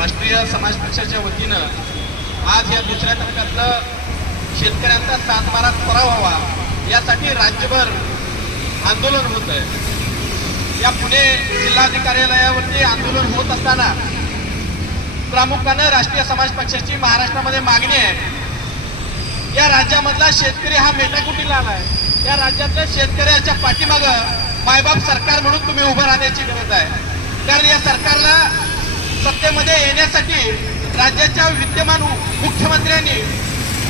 राष्ट्रीय समाज पक्षाच्या वतीनं आज या दुसऱ्या टप्प्यातलं शेतकऱ्यांचा सातबारा पुरा व्हावा यासाठी राज्यभर आंदोलन होत आहे. या पुणे जिल्हाधिकार्यालयावरती आंदोलन होत असताना प्रामुख्यानं राष्ट्रीय समाज पक्षाची महाराष्ट्रामध्ये मागणी आहे. या राज्यामधला शेतकरी हा मेटाकुटीला आलाय या राज्यातल्या शेतकऱ्याच्या पाठीमागं मायबाप सरकार म्हणून तुम्ही उभं राहण्याची गरज आहे. कारण या सरकारला सत्तेमध्ये येण्यासाठी राज्याच्या विद्यमान मुख्यमंत्र्यांनी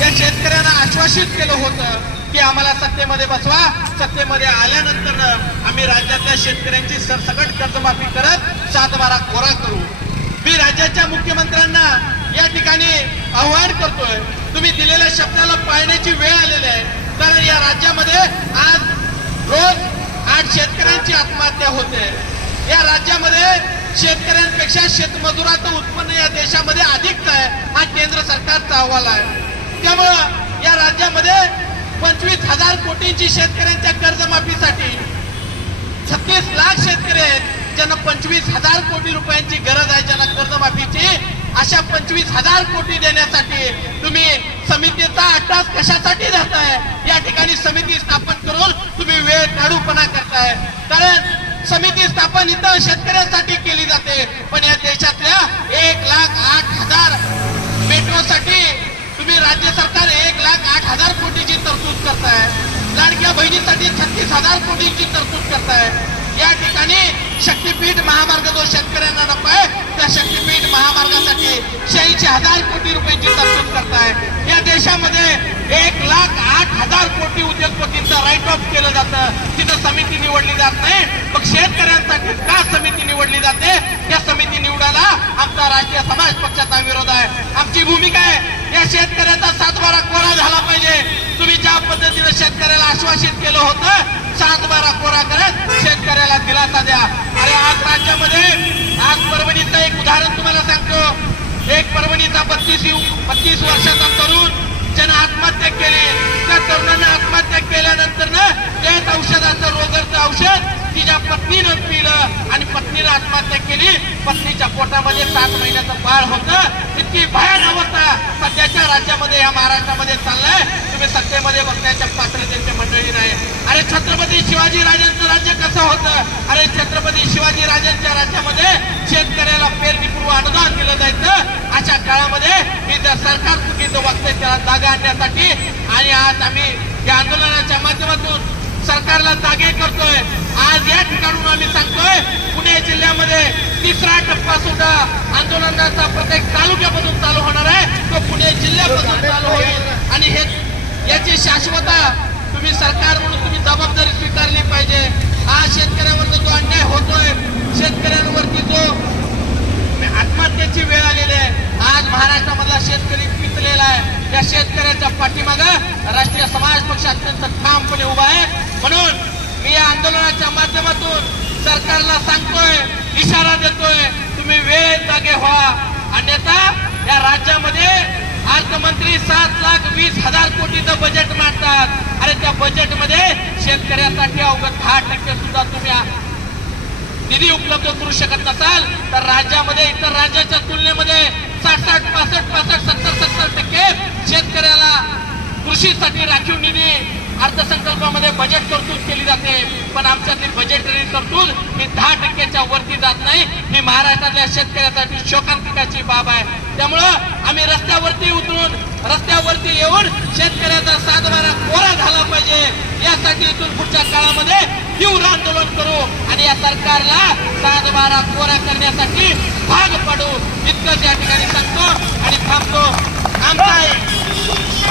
या शेतकऱ्यांना आश्वासित केलं होतं की आम्हाला सत्तेमध्ये बसवा. सत्तेमध्ये आल्यानंतर आम्ही राज्यातल्या शेतकऱ्यांची सरसकट कर्जमाफी करत सातबारा कोरा करू. मी राज्याच्या मुख्यमंत्र्यांना या ठिकाणी आव्हान करतोय. तुम्ही दिलेल्या शब्दाला पाळण्याची वेळ आलेली आहे. कारण या राज्यामध्ये आज रोज आठ शेतकऱ्यांची आत्महत्या होते. या राज्यामध्ये शेतकऱ्यांपेक्षा शेतमजुराचं उत्पन्न या देशामध्ये अधिक आहे हा केंद्र सरकारचा अहवाल आहे. त्यामुळं या राज्यामध्ये पंचवीस हजार कोटींची शेतकऱ्यांच्या कर्जमाफीसाठी छत्तीस लाख शेतकरी आहेत ज्यांना पंचवीस हजार कोटी रुपयांची गरज आहे ज्यांना कर्जमाफीची. अशा पंचवीस हजार कोटी देण्यासाठी तुम्ही समितीचा अट्टास कशासाठी धरताय? या ठिकाणी समिती स्थापन करून तुम्ही वेळ काढूपणा करताय. कारण समिती स्थापन इथं शेतकऱ्यांसाठी केली जाते पण या देशातल्या एक लाख आठ हजार मेट्रोसाठी तुम्ही राज्य सरकार एक लाख आठ हजार कोटीची तरतूद करताय लाडक्या बहिणीसाठी हजार कोटींची तरतूद करताय. या ठिकाणी शक्तीपीठ महामार्ग जो शेतकऱ्यांना नको आहे त्या शक्तीपीठ महामार्गासाठी शहाऐंशी हजार कोटी रुपयांची तरतूद करताय. या देशामध्ये एक लाख आठ हजार कोटी उद्योगपतींचा राईट ऑफ केलं जातं. तिथं समिती निवडली जात नाही. मग शेतकऱ्यांसाठी का समिती निवडली जाते? या समिती निवडायला आमचा राष्ट्रीय समाज पक्षाचा विरोध आहे. आमची भूमिका आहे या शेतकऱ्याचा सातबारा कोरा झाला पाहिजे तुम्ही ज्या पद्धतीने शेतकऱ्याला आश्वासित केलं होतं. सातबारा कोरा करत शेतकऱ्याला दिलासा द्या. अरे आज राज्यामध्ये आज परभणीचं एक उदाहरण तुम्हाला सांगतो. एक परभणीचा बत्तीस बत्तीस वर्षाचा तरुण ज्यानं आत्महत्या केली. त्या तरुणानं आत्महत्या केल्यानंतर ना त्याच औषधाचं रोगरचं औषध तिच्या पत्नीनं पिलं आणि पत्नीनं आत्महत्या केली. पत्नीच्या पोटामध्ये सात महिन्याचं बाळ होतं. इतकी भयान अवस्था सध्याच्या राज्यामध्ये या महाराष्ट्र राजांच्या राज्यामध्ये शेतकऱ्याला पेरणीपूर्व अनुदान दिलं जायचं. अशा काळामध्ये मी जर सरकार चुकीचं वागतंय त्याला जागा आणण्यासाठी आणि आज आम्ही या आंदोलनाच्या माध्यमातून सरकारला जागे करतोय. आज या ठिकाणून आम्ही सांगतोय पुणे जिल्ह्यामध्ये तिसरा टप्पा सुद्धा आंदोलनाचा प्रत्येक तालुक्यापासून चालू होणार आहे. तो पुणे जिल्ह्यापासून चालू होईल. आणि हे याची शाश्वता तुम्ही सरकार म्हणून तुम्ही जबाबदारी स्वीकारली पाहिजे. आज शेतकऱ्यावर जो अन्याय होतोय शेतकऱ्यांवरती जो आत्महत्येची वेळ आलेली आहे आज महाराष्ट्रामधला शेतकरी पिचलेला आहे. या शेतकऱ्याच्या पाठीमाग राष्ट्रीय समाज पक्ष अत्यंत ठामपणे उभा आहे. म्हणून मी या आंदोलनाच्या माध्यमातून सरकारला सांगतोय इशारा देतोय तुम्ही वेळ जागे व्हा. अन्यथा या राज्यामध्ये अर्थमंत्री सात लाख वीस हजार कोटीचं बजेट मांडतात. अरे त्या बजेटमध्ये शेतकऱ्यासाठी अवघड दहा टक्के सुद्धा तुम्ही निधी उपलब्ध करू शकत नसाल तर राज्यामध्ये इतर राज्याच्या तुलनेमध्ये साठ साठ पासष्ट पासष्ट सत्तर सत्तर टक्के शेतकऱ्याला कृषीसाठी राखीव निधी अर्थसंकल्पामध्ये बजेट तरतूद केली जाते. पण आमच्यातली बजेटरी तरतूद ही दहा टक्क्याच्या वरती जात नाही. ही महाराष्ट्रातल्या शेतकऱ्यासाठी शोकांतिकाची बाब आहे. त्यामुळं आम्ही रस्त्यावरती उतरून रस्त्यावरती येऊन शेतकऱ्याचा सातबारा कोरा झाला पाहिजे. यासाठी इथून पुढच्या काळामध्ये तीव्र आंदोलन करू आणि या सरकारला सातबारा कोरा करण्यासाठी भाग पडू. इतकंच या ठिकाणी सांगतो आणि थांबतो. आमचा